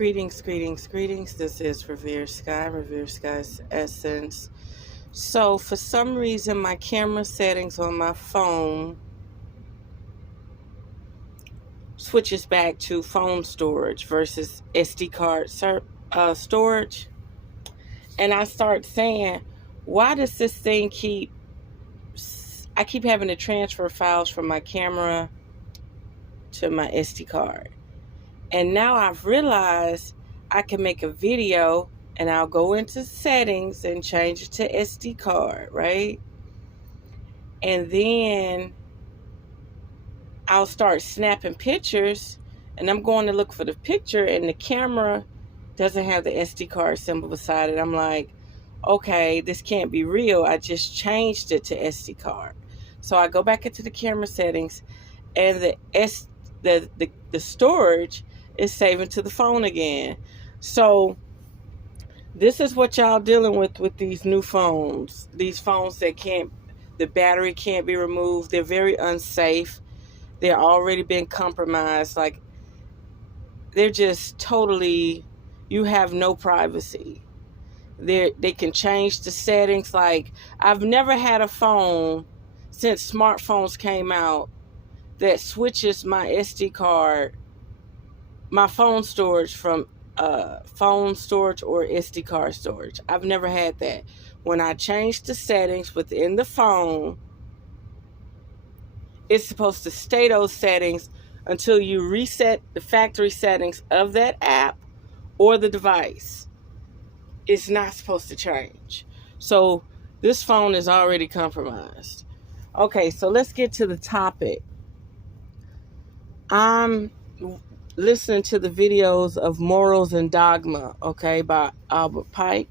Greetings, greetings, greetings. This is RevereSkye's Essence. So, for some reason, my camera settings on my phone switches back to phone storage versus SD card storage. And I start saying, why does this thing I keep having to transfer files from my camera to my SD card. And now I've realized I can make a video and I'll go into settings and change it to SD card, right? And then I'll start snapping pictures and I'm going to look for the picture and the camera doesn't have the SD card symbol beside it. I'm like, okay, this can't be real. I just changed it to SD card. So I go back into the camera settings and the storage is saving to the phone again. So this is what y'all dealing with these new phones. These phones the battery can't be removed. They're very unsafe. They're already been compromised. Like, they're just totally, you have no privacy. They can change the settings. Like, I've never had a phone since smartphones came out that switches my SD card, my phone storage from phone storage or SD card storage. I've never had that. When I change the settings within the phone, it's supposed to stay those settings until you reset the factory settings of that app or the device. It's not supposed to change. So this phone is already compromised. Okay, so let's get to the topic. I'm listening to the videos of Morals and Dogma, okay, by Albert Pike.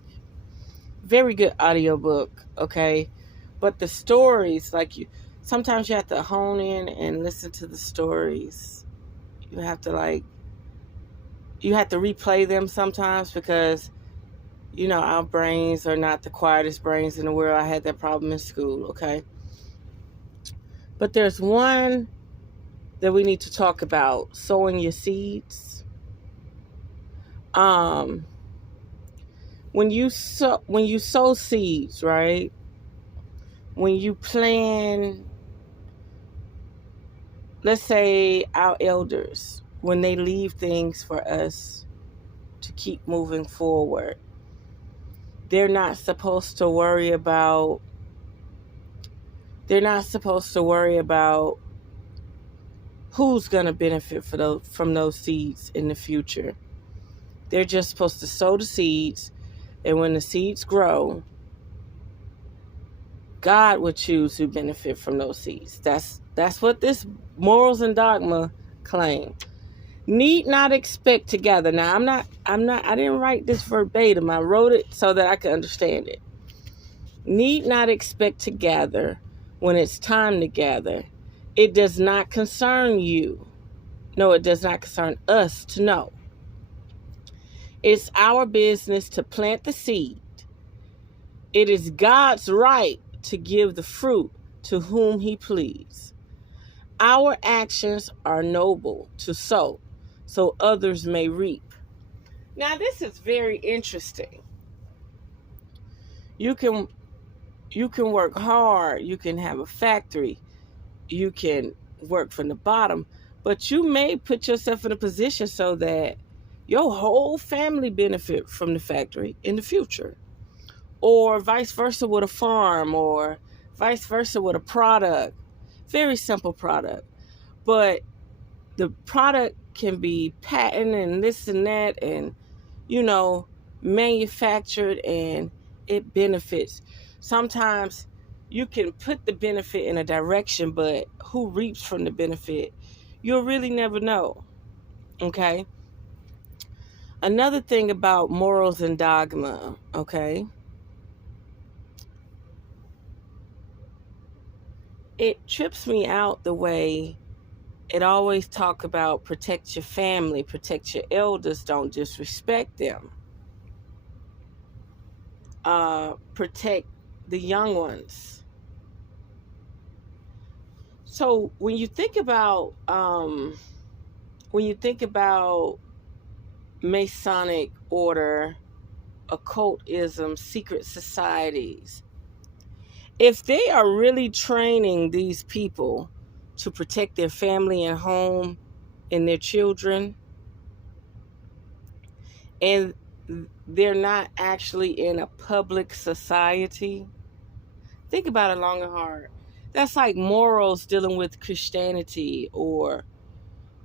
Very good audiobook, okay? But the stories, sometimes you have to hone in and listen to the stories. You have to replay them sometimes because, our brains are not the quietest brains in the world. I had that problem in school, okay? But there's one that we need to talk about: sowing your seeds. When you sow seeds, right? When you plan, let's say our elders, when they leave things for us to keep moving forward, they're not supposed to worry about who's going to benefit from those seeds in the future. They're just supposed to sow the seeds, and when the seeds grow, God would choose who benefit from those seeds. That's what this Morals and Dogma claim. Need not expect to gather. Now, I didn't write this verbatim. I wrote it so that I could understand it. Need not expect to gather when it's time to gather. It does not concern you. No, it does not concern us to know. It's our business to plant the seed. It is God's right to give the fruit to whom he please. Our actions are noble to sow, so others may reap. Now, this is very interesting. You can work hard. You can have a factory. You can work from the bottom, but you may put yourself in a position so that your whole family benefit from the factory in the future, or vice versa with a farm, or vice versa with a product. Very simple product, but the product can be patented and this and that and, manufactured, and it benefits. Sometimes you can put the benefit in a direction, but who reaps from the benefit, you'll really never know, okay? Another thing about Morals and Dogma, okay? It trips me out the way it always talk about protect your family, protect your elders, don't disrespect them. Protect the young ones. So when you think about Masonic order, occultism, secret societies, if they are really training these people to protect their family and home and their children, and they're not actually in a public society, think about it long and hard. That's like morals dealing with Christianity or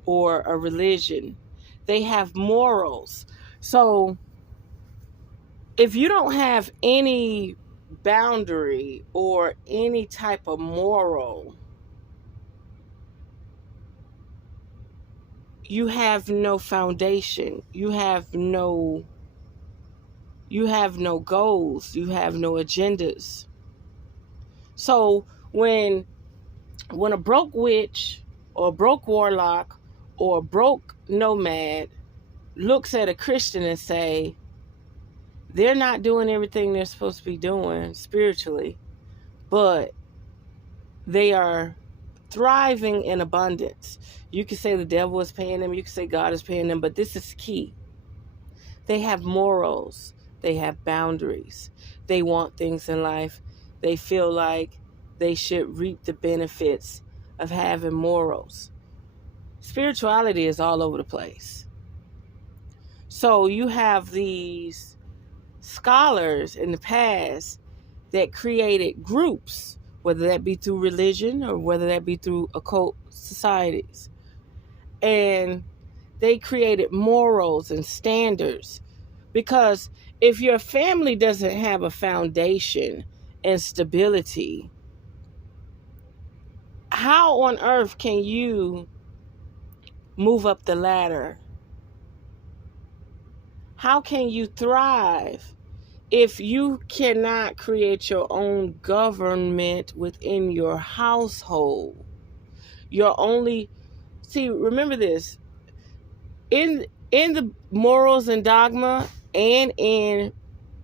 a religion. They have morals. So if you don't have any boundary or any type of moral, you have no foundation. You have no goals. You have no agendas. So when a broke witch or a broke warlock or a broke nomad looks at a Christian and say, they're not doing everything they're supposed to be doing spiritually, but they are thriving in abundance. You can say the devil is paying them, you can say God is paying them, but this is key. They have morals, they have boundaries, they want things in life, they feel like they should reap the benefits of having morals. Spirituality is all over the place. So you have these scholars in the past that created groups, whether that be through religion or whether that be through occult societies. And they created morals and standards, because if your family doesn't have a foundation and stability, how on earth can you move up the ladder? How can you thrive if you cannot create your own government within your household? Remember this, in the morals and dogma and in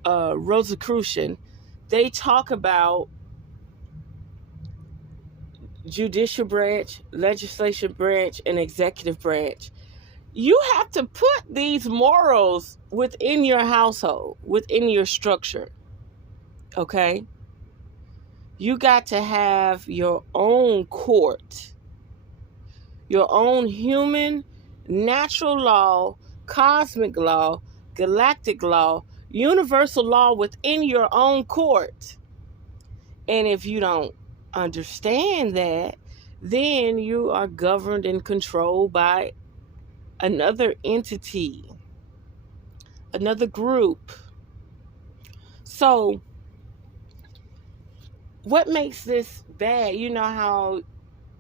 Rosicrucian, they talk about judicial branch, legislation branch, and executive branch. You have to put these morals within your household, within your structure. Okay? You got to have your own court, your own human, natural law, cosmic law, galactic law, universal law within your own court. And if you don't understand that, then you are governed and controlled by another entity, another group. So what makes this bad? You know how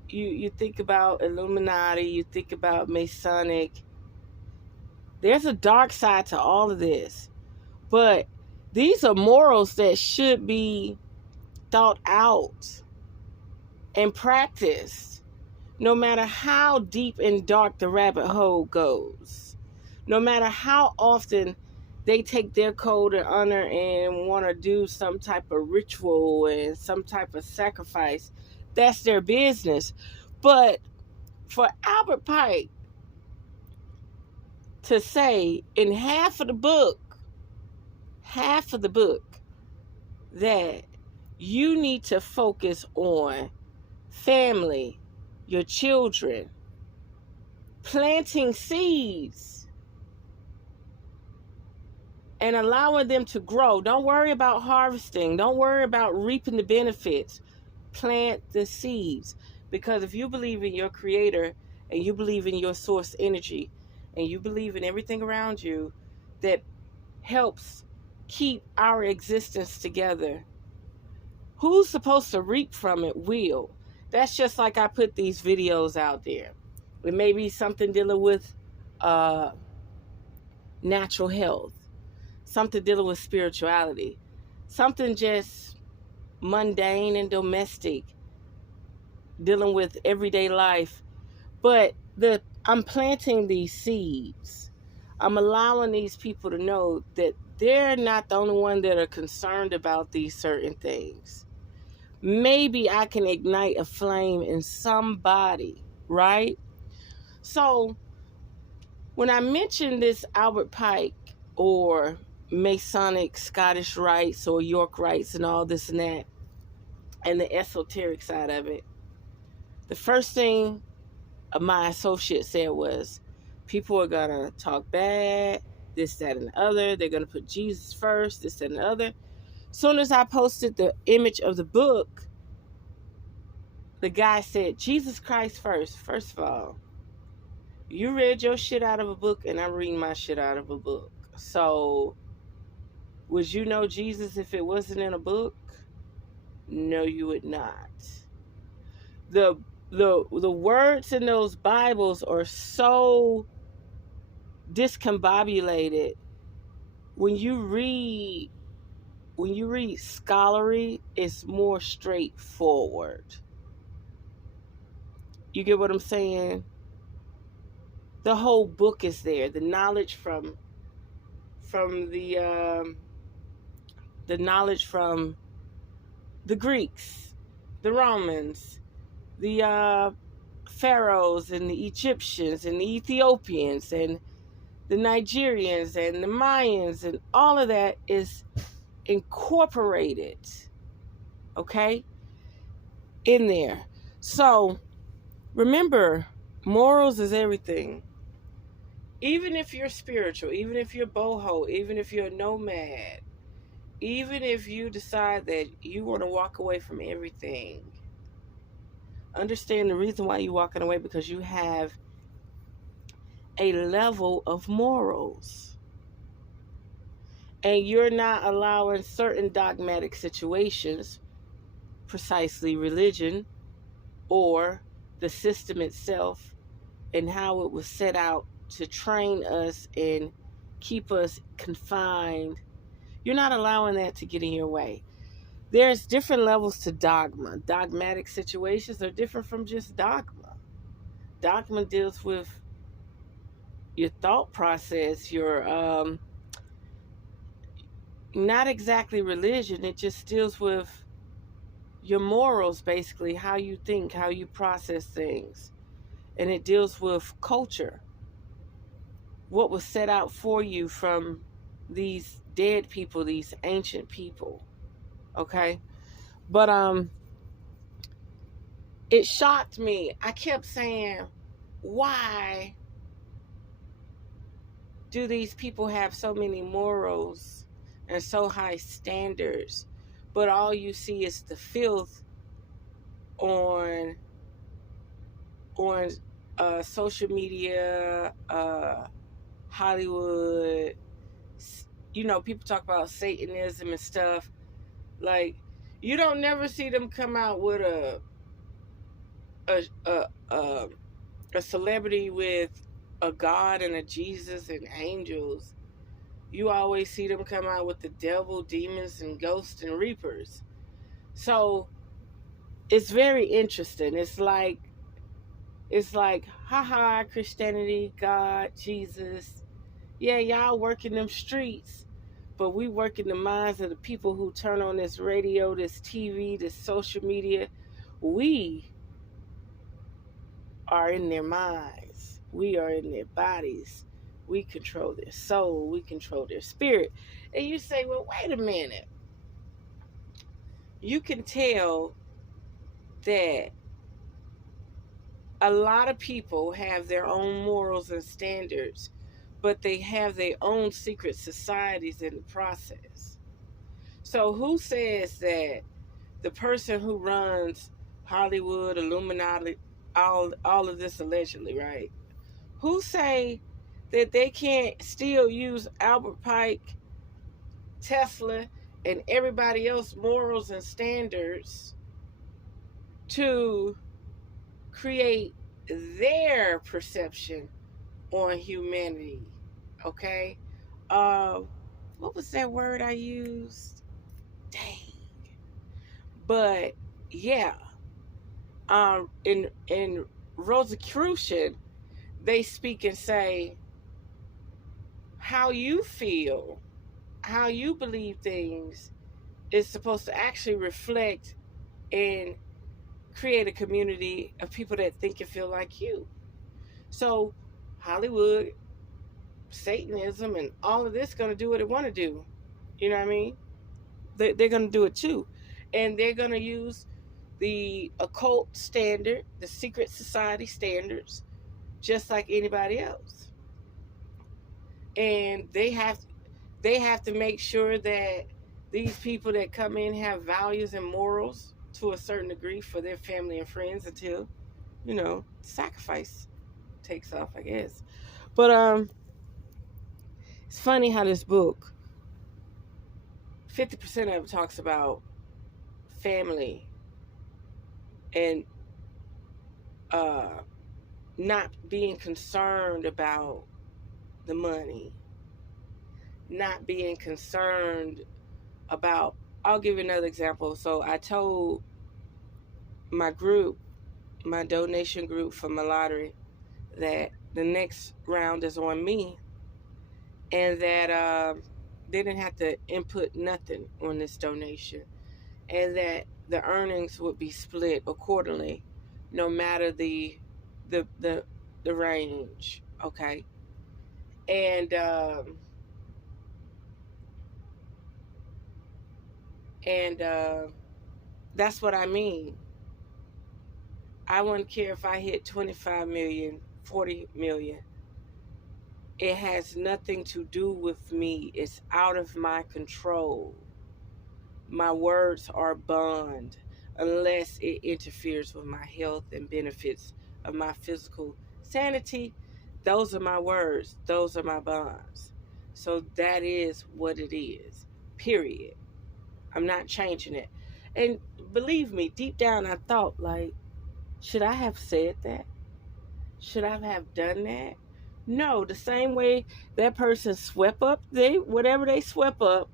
you think about Illuminati, you think about Masonic. There's a dark side to all of this. But these are morals that should be thought out and practiced, no matter how deep and dark the rabbit hole goes, no matter how often they take their code and honor and want to do some type of ritual and some type of sacrifice. That's their business. But for Albert Pike to say in half of the book, that you need to focus on family, your children, planting seeds and allowing them to grow. Don't worry about harvesting. Don't worry about reaping the benefits. Plant the seeds. Because if you believe in your creator and you believe in your source energy and you believe in everything around you that helps keep our existence together, who's supposed to reap from it will. That's just like I put these videos out there. It may be something dealing with natural health, something dealing with spirituality, something just mundane and domestic, dealing with everyday life. But I'm planting these seeds. I'm allowing these people to know that they're not the only one that are concerned about these certain things. Maybe I can ignite a flame in somebody, right? So When I mentioned this Albert Pike or Masonic Scottish rites or York rites and all this and that, and the esoteric side of it, the first thing my associate said was, people are going to talk bad, this, that, and the other. They're going to put Jesus first, this, that, and the other. Soon as I posted the image of the book, the guy said, Jesus Christ first. First of all, you read your shit out of a book, and I'm reading my shit out of a book. So, would you know Jesus if it wasn't in a book? No, you would not. The words in those Bibles are so discombobulated. When you read scholarly, it's more straightforward. You get what I'm saying? The whole book is there. The knowledge from the knowledge from the Greeks, the Romans, the pharaohs and the Egyptians and the Ethiopians and the Nigerians and the Mayans, and all of that is incorporated, okay, in there. So remember, morals is everything. Even if you're spiritual, even if you're boho, even if you're a nomad, even if you decide that you want to walk away from everything, understand the reason why you're walking away, because you have a level of morals. And you're not allowing certain dogmatic situations, precisely religion or the system itself and how it was set out to train us and keep us confined. You're not allowing that to get in your way. There's different levels to dogma. Dogmatic situations are different from just dogma. Dogma deals with your thought process, your not exactly religion. It just deals with your morals, basically, how you think, how you process things. And it deals with culture, what was set out for you from these dead people, these ancient people. Okay? But it shocked me. I kept saying, why do these people have so many morals and so high standards, but all you see is the filth on social media, Hollywood? You know, people talk about Satanism and stuff. Like, you don't never see them come out with a celebrity with a God and a Jesus and angels. You always see them come out with the devil, demons, and ghosts and reapers. So it's very interesting. It's like, haha, Christianity, God, Jesus. Yeah, y'all working them streets, but we work in the minds of the people who turn on this radio, this TV, this social media. We are in their minds. We are in their bodies. We control their soul. We control their spirit. And you say, well, wait a minute. You can tell that a lot of people have their own morals and standards, but they have their own secret societies in the process. So who says that the person who runs Hollywood, Illuminati, all of this allegedly, right? Who say that they can't still use Albert Pike, Tesla, and everybody else morals and standards to create their perception on humanity? Okay? What was that word I used? Dang. But yeah, in Rosicrucian, they speak and say how you feel, how you believe things is supposed to actually reflect and create a community of people that think and feel like you. So Hollywood Satanism and all of this going to do what it want to do. You know what I mean? They're going to do it too. And they're going to use the occult standard, the secret society standards, just like anybody else. And they have to make sure that these people that come in have values and morals to a certain degree for their family and friends until, sacrifice takes off, I guess. But it's funny how this book, 50% of it talks about family and not being concerned about the money, not being concerned about. I'll give you another example. So I told my group, my donation group for my lottery, that the next round is on me, and that they didn't have to input nothing on this donation, and that the earnings would be split accordingly, no matter the range. Okay, and that's what I mean. I wouldn't care if I hit 25 million, 40 million. It has nothing to do with me. It's out of my control. My words are bond unless it interferes with my health and benefits of my physical sanity. Those are my words. Those are my bonds. So that is what it is. Period. I'm not changing it. And believe me, deep down I thought, like, should I have said that? Should I have done that? No, the same way that person swept up whatever they swept up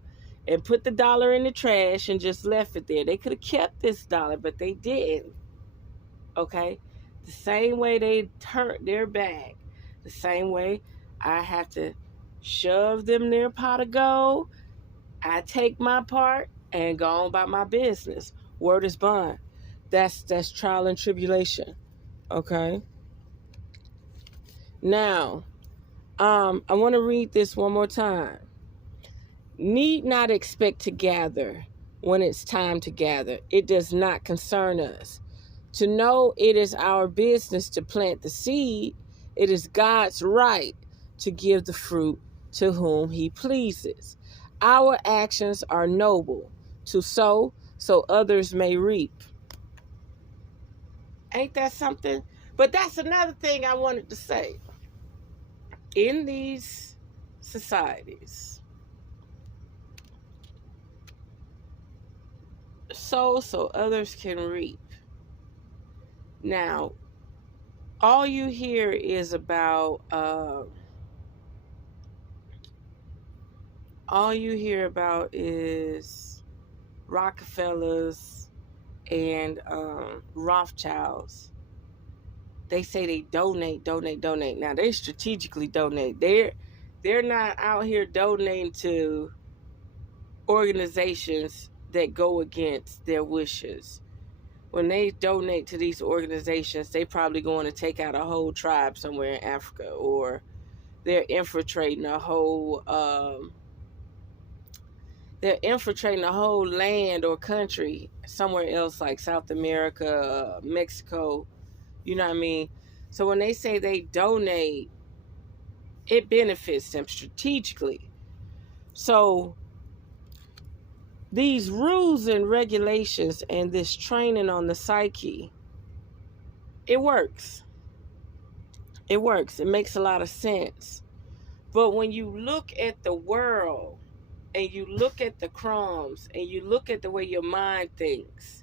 and put the dollar in the trash and just left it there. They could have kept this dollar, but they didn't. Okay? The same way they turned their back, the same way I have to shove them their pot of gold. I take my part and go on about my business. Word is bond. That's trial and tribulation. Okay? Now, I want to read this one more time. Need not expect to gather when it's time to gather. It does not concern us. To know it is our business to plant the seed, it is God's right to give the fruit to whom he pleases. Our actions are noble, to sow so others may reap. Ain't that something? But that's another thing I wanted to say. In these societies, sow so others can reap. Now, all you hear is about Rockefellers and Rothschilds. They say they donate. Now they strategically donate. They're not out here donating to organizations that go against their wishes. When they donate to these organizations, they probably going to take out a whole tribe somewhere in Africa, or they're infiltrating a whole land or country somewhere else, like South America, Mexico. You know what I mean? So when they say they donate, it benefits them strategically. So these rules and regulations and this training on the psyche, it works. It works. It makes a lot of sense. But when you look at the world and you look at the crumbs and you look at the way your mind thinks,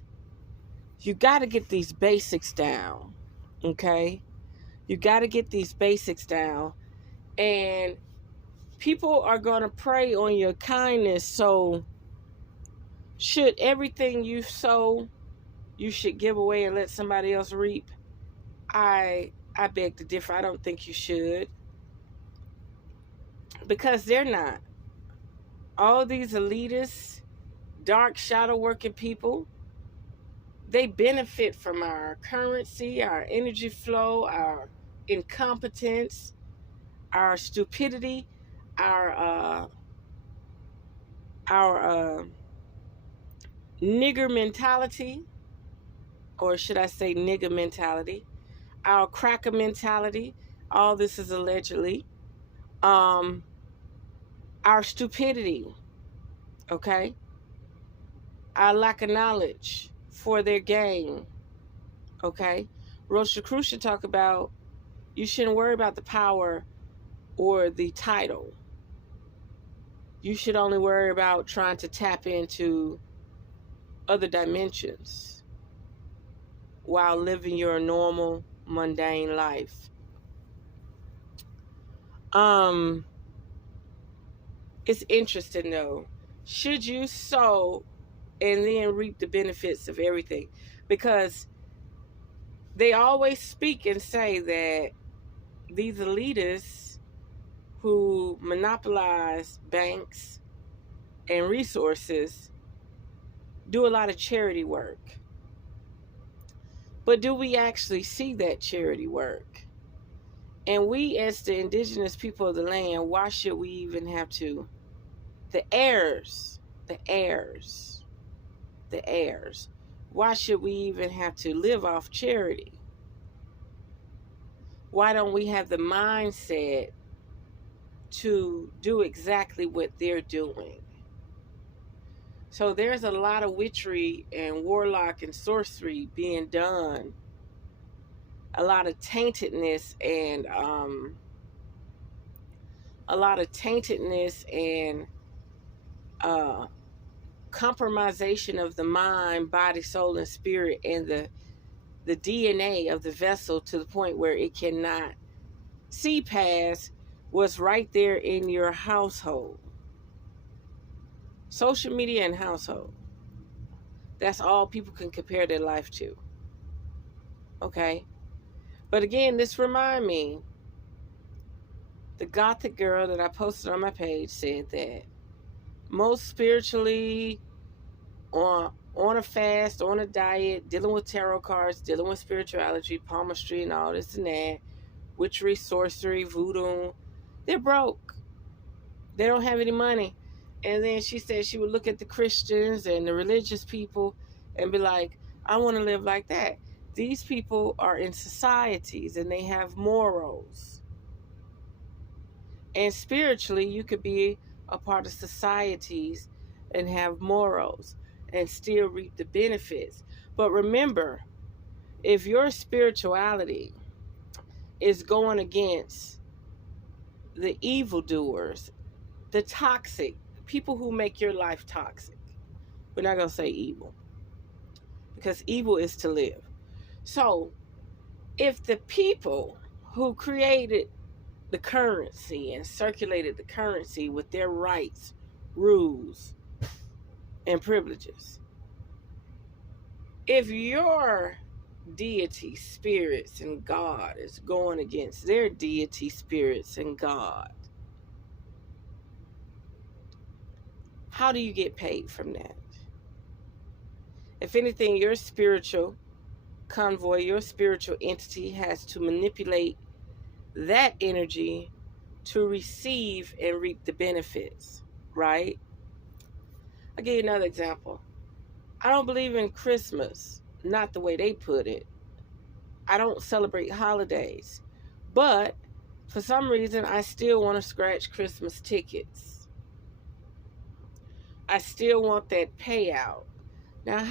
you got to get these basics down. Okay? You got to get these basics down. And people are going to prey on your kindness. So should everything you sow, you should give away and let somebody else reap? I beg to differ. I don't think you should. Because they're not. All these elitists, dark shadow working people, they benefit from our currency, our energy flow, our incompetence, our stupidity. our our nigger mentality, or should I say nigger mentality, our cracker mentality. All this is allegedly. Our stupidity, okay? Our lack of knowledge for their gain, okay? Rosicrucian talk about you shouldn't worry about the power or the title. You should only worry about trying to tap into other dimensions while living your normal, mundane life. It's interesting though. Should you sow and then reap the benefits of everything? Because they always speak and say that these elitists who monopolize banks and resources do a lot of charity work. But do we actually see that charity work? And we, as the indigenous people of the land, why should we even have to? The heirs, why should we even have to live off charity? Why don't we have the mindset to do exactly what they're doing? So there's a lot of witchery and warlock and sorcery being done. A lot of taintedness and compromisation of the mind, body, soul, and spirit, and the DNA of the vessel to the point where it cannot see past what's right there in your household. Social media and household. That's all people can compare their life to. Okay? But again, this remind me, the gothic girl that I posted on my page said that most spiritually on a fast, on a diet, dealing with tarot cards, dealing with spirituality, palmistry, and all this and that, witchery, sorcery, voodoo, they're broke. They don't have any money. And then she said she would look at the Christians and the religious people and be like, I want to live like that. These people are in societies and they have morals. And spiritually, you could be a part of societies and have morals and still reap the benefits. But remember, if your spirituality is going against the evildoers, the toxic, people who make your life toxic, we're not going to say evil, because evil is to live. So if the people who created the currency and circulated the currency with their rights, rules, and privileges, if your deity, spirits, and God is going against their deity, spirits, and God, how do you get paid from that? If anything, your spiritual convoy, your spiritual entity has to manipulate that energy to receive and reap the benefits, right? I'll give you another example. I don't believe in Christmas, not the way they put it. I don't celebrate holidays, but for some reason, I still want to scratch Christmas tickets. I still want that payout. Now,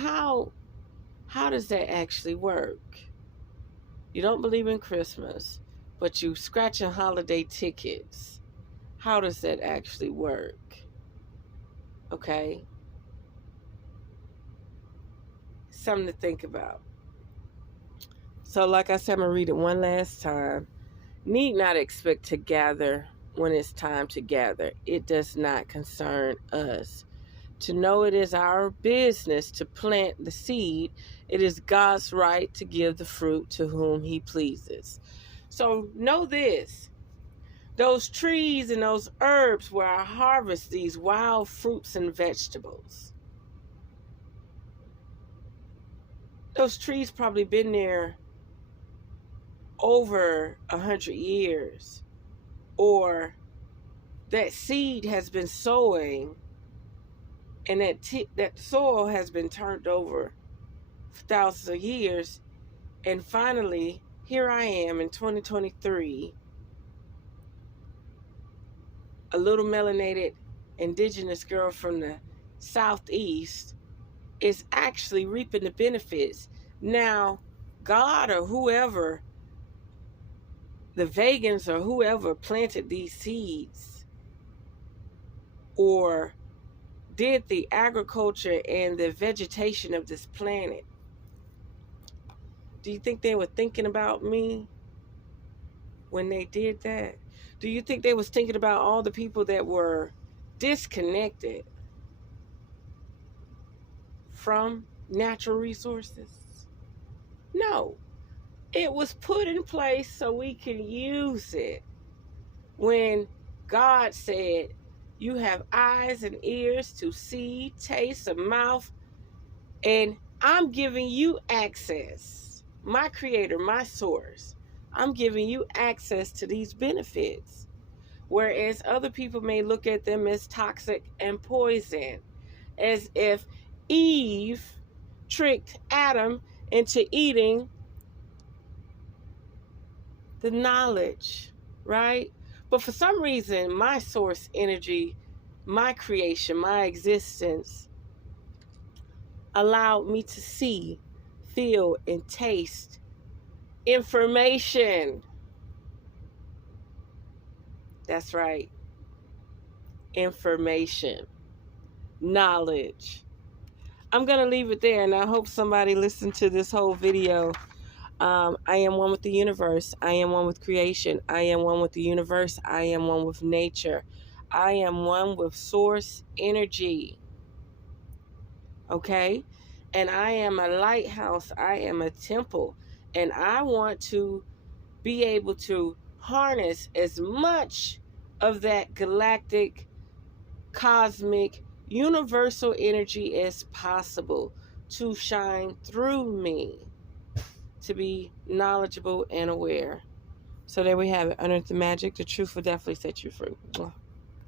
how does that actually work? You don't believe in Christmas, but you scratching holiday tickets. How does that actually work? Okay? Something to think about. So like I said, I'm going to read it one last time. Need not expect to gather when it's time to gather. It does not concern us. To know it is our business to plant the seed, it is God's right to give the fruit to whom he pleases. So know this. Those trees and those herbs where I harvest these wild fruits and vegetables, those trees probably been there over 100 years, or that seed has been sowing, and that soil has been turned over for thousands of years. And finally, here I am in 2023, a little melanated indigenous girl from the Southeast is actually reaping the benefits. Now, God or whoever, the vegans or whoever planted these seeds or did the agriculture and the vegetation of this planet, do you think they were thinking about me when they did that? Do you think they was thinking about all the people that were disconnected from natural resources? No. It was put in place so we can use it. When God said, you have eyes and ears to see, taste, a mouth, and I'm giving you access. My creator, my source, I'm giving you access to these benefits. Whereas other people may look at them as toxic and poison, as if Eve tricked Adam into eating the knowledge, right? But for some reason, my source energy, my creation, my existence allowed me to see, feel, and taste information. That's right. Information. Knowledge. I'm going to leave it there, and I hope somebody listened to this whole video. I am one with the universe. I am one with creation. I am one with the universe. I am one with nature. I am one with source energy. Okay? And I am a lighthouse. I am a temple. And I want to be able to harness as much of that galactic, cosmic, universal energy as possible to shine through me, to be knowledgeable and aware. So there we have it. Underneath the magic, the truth will definitely set you free.